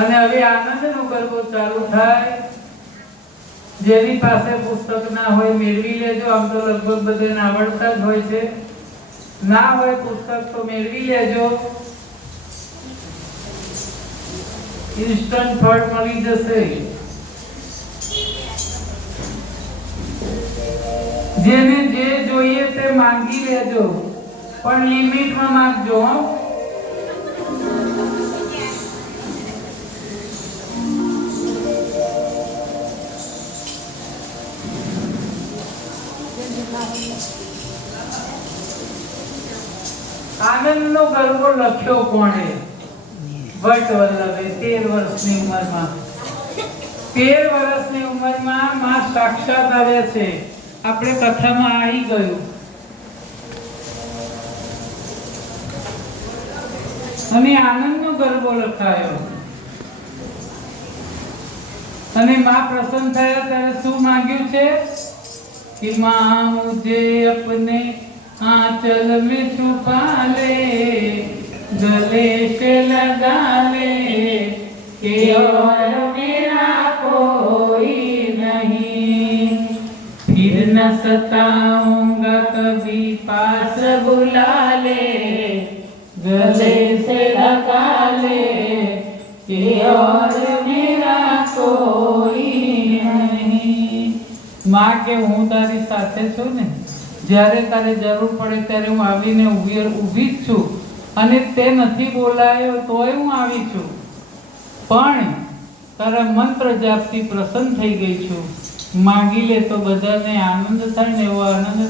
અને હવે આનંદનો ગરબો ચાલુ થાય। જેની પાસે પુસ્તક ના હોય મેળવી લેજો। આમ તો લગભગ બધાને આવડતા જ હોય છે। ના હોય પુસ્તક તો મેળવી લેજો। ઇન્સ્ટન્ટ ફળ મળી જશે। જેને જે જોઈએ તે માંગી લેજો, પણ લિમિટમાં માંગજો હો। આનંદનો ગરબો લખ્યો કોણે? વટવલ્લભે 13 વર્ષની ઉંમરમાં। 13 વર્ષની ઉંમરમાં માં સાક્ષાત આવ્યા છે। આપણે કથામાં આવી ગયું। અને આનંદનો ગરબો લખાયો અને માં પ્રસન્ન થયા ત્યારે શું માંગ્યું છે कि माँ मुझे अपने आंचल में छुपा ले, गले से लगा ले कि और मेरा कोई नहीं, फिर न सताऊंगा कभी पास बुला ले, गले से लगा ले कि और मेरा कोई नहीं। माँ के હું તારી સાથે છું ને, જ્યારે તારે જરૂર પડે ત્યારે હું આવીને ઊભી જ છું અને તે નથી બોલાયો તોય હું આવી છું, પણ તારા મંત્ર જાપથી પ્રસન્ન થઈ ગઈ છું। માંગી લે તો બધાને આનંદ થાય ને એવો આનંદ